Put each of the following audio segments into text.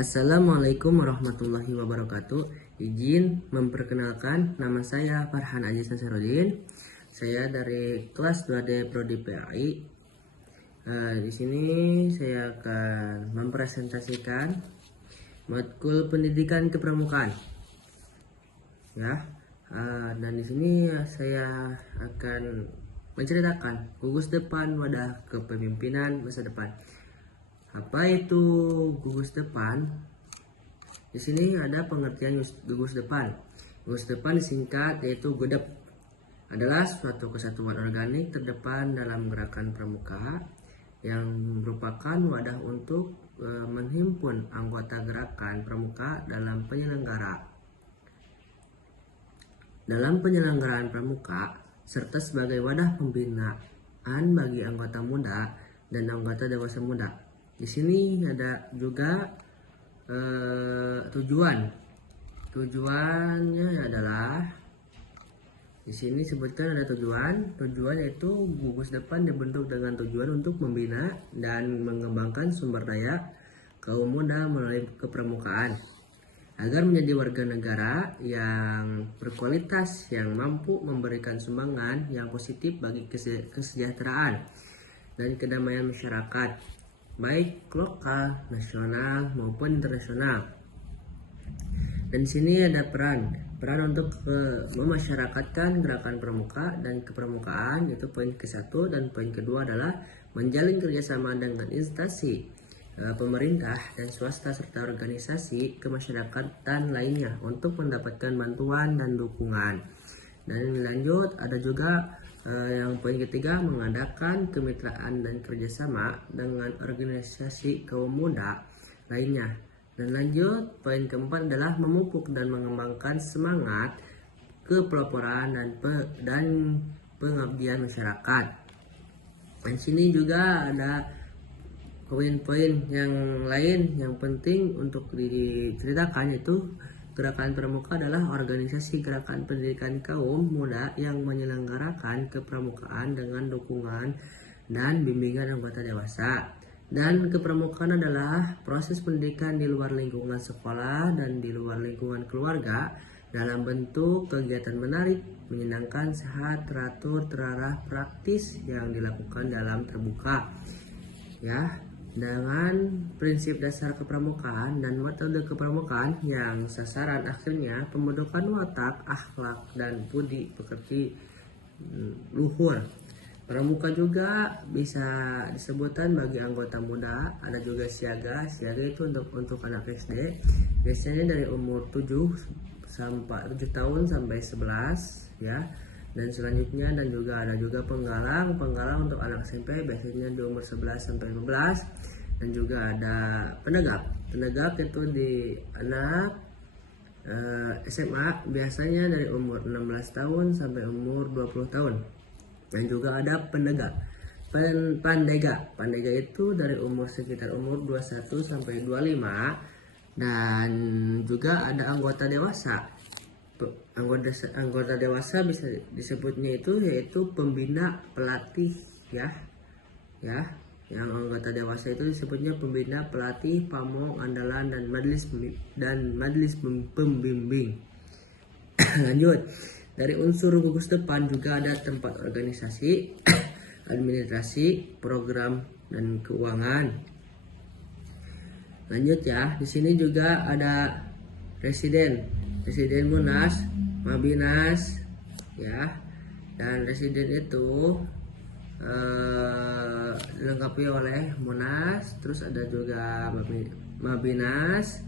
Assalamualaikum warahmatullahi wabarakatuh. Izin memperkenalkan, nama saya Farhan Aziz Nasarudin. Saya dari kelas 2D Prodi PAI. Di sini saya akan mempresentasikan matkul pendidikan kepramukaan. Ya, dan di sini saya akan menceritakan gugus depan wadah kepemimpinan masa depan. Apa itu gugus depan? Di sini ada pengertian gugus depan. Gugus depan disingkat yaitu GUDEP. Adalah suatu kesatuan organik terdepan dalam gerakan pramuka yang merupakan wadah untuk menghimpun anggota gerakan pramuka dalam penyelenggaraan pramuka serta sebagai wadah pembinaan bagi anggota muda dan anggota dewasa muda. Di sini ada juga tujuannya adalah di sini sebutkan ada tujuan yaitu gugus depan dibentuk dengan tujuan untuk membina dan mengembangkan sumber daya kaum muda melalui kepramukaan agar menjadi warga negara yang berkualitas yang mampu memberikan sumbangan yang positif bagi kesejahteraan dan kedamaian masyarakat, baik lokal, nasional maupun internasional. Dan di sini ada peran untuk memasyarakatkan gerakan pramuka dan kepramukaan, itu poin ke-1, dan poin kedua adalah menjalin kerjasama dengan instansi pemerintah dan swasta serta organisasi kemasyarakatan lainnya untuk mendapatkan bantuan dan dukungan. Dan lanjut ada juga yang poin ketiga, mengadakan kemitraan dan kerjasama dengan organisasi kaum muda lainnya. Dan lanjut poin keempat adalah memupuk dan mengembangkan semangat kepelaporan dan pengabdian masyarakat. Dan sini juga ada poin-poin yang lain yang penting untuk diceritakan, yaitu gerakan pramuka adalah organisasi gerakan pendidikan kaum muda yang menyelenggarakan kepramukaan dengan dukungan dan bimbingan anggota dewasa. Dan kepramukaan adalah proses pendidikan di luar lingkungan sekolah dan di luar lingkungan keluarga dalam bentuk kegiatan menarik, menyenangkan, sehat, teratur, terarah, praktis yang dilakukan dalam terbuka. Ya, dengan prinsip dasar kepramukaan dan metode kepramukaan yang sasaran akhirnya pembentukan watak, akhlak, dan budi pekerti luhur. Pramuka juga bisa disebutkan bagi anggota muda, ada juga siaga itu untuk anak SD, biasanya dari umur 7 tahun sampai 11 ya. Dan selanjutnya dan juga ada juga penggalang untuk anak SMP, biasanya di umur 11 sampai 15. Dan juga ada penegak itu di anak SMA, biasanya dari umur 16 tahun sampai umur 20 tahun. Dan juga ada pandega itu dari sekitar umur 21 sampai 25. Dan juga ada anggota dewasa. Anggota dewasa bisa disebutnya yaitu pembina pelatih ya. Yang anggota dewasa itu disebutnya pembina pelatih, pamong andalan, dan majelis pembimbing. Lanjut, dari unsur gugus depan juga ada tempat organisasi, administrasi, program, dan keuangan. Lanjut ya, di sini juga ada residen Munas, Mabinas ya. Dan residen itu dilengkapi oleh Munas, terus ada juga Mabinas,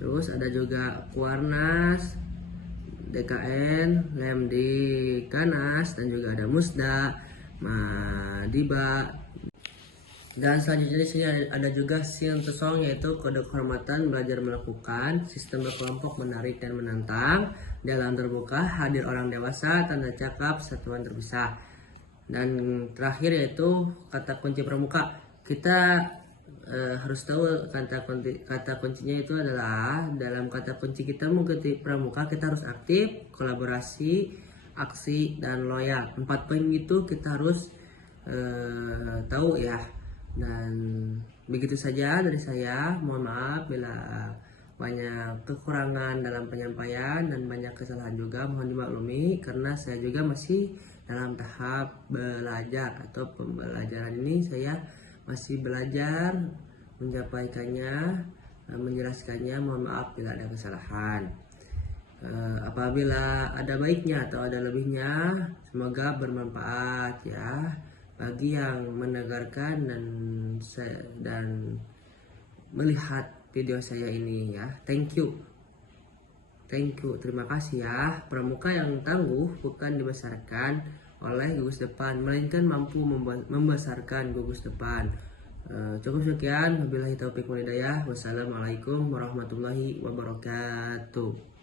terus ada juga Kuarnas, DKN, Lemdikanas, dan juga ada Musda, Madiba. Dan selanjutnya di sini ada juga Sintesong, yaitu kode kehormatan belajar melakukan, sistem berkelompok, menarik dan menantang, dalam terbuka, hadir orang dewasa, tanda cakap, satuan terpisah. Dan terakhir yaitu kata kunci pramuka. Kita harus tahu kata kuncinya itu adalah, dalam kata kunci kita mengikuti pramuka kita harus aktif, kolaborasi, aksi, dan loyal. 4 poin itu kita harus tahu ya. Dan Begitu saja dari saya. Mohon maaf bila banyak kekurangan dalam penyampaian dan banyak kesalahan juga, mohon dimaklumi karena saya juga masih dalam tahap belajar atau pembelajaran ini. Saya masih belajar menyampaikannya, menjelaskannya. Mohon maaf bila ada kesalahan. Apabila ada baiknya atau ada lebihnya, semoga bermanfaat ya bagi yang mendengarkan dan melihat video saya ini ya. Thank you, terima kasih ya. Pramuka yang tangguh bukan dibesarkan oleh gugus depan, melainkan mampu membesarkan gugus depan. Cukup sekian, wabillahi taufiq wal hidayah. Wassalamualaikum warahmatullahi wabarakatuh.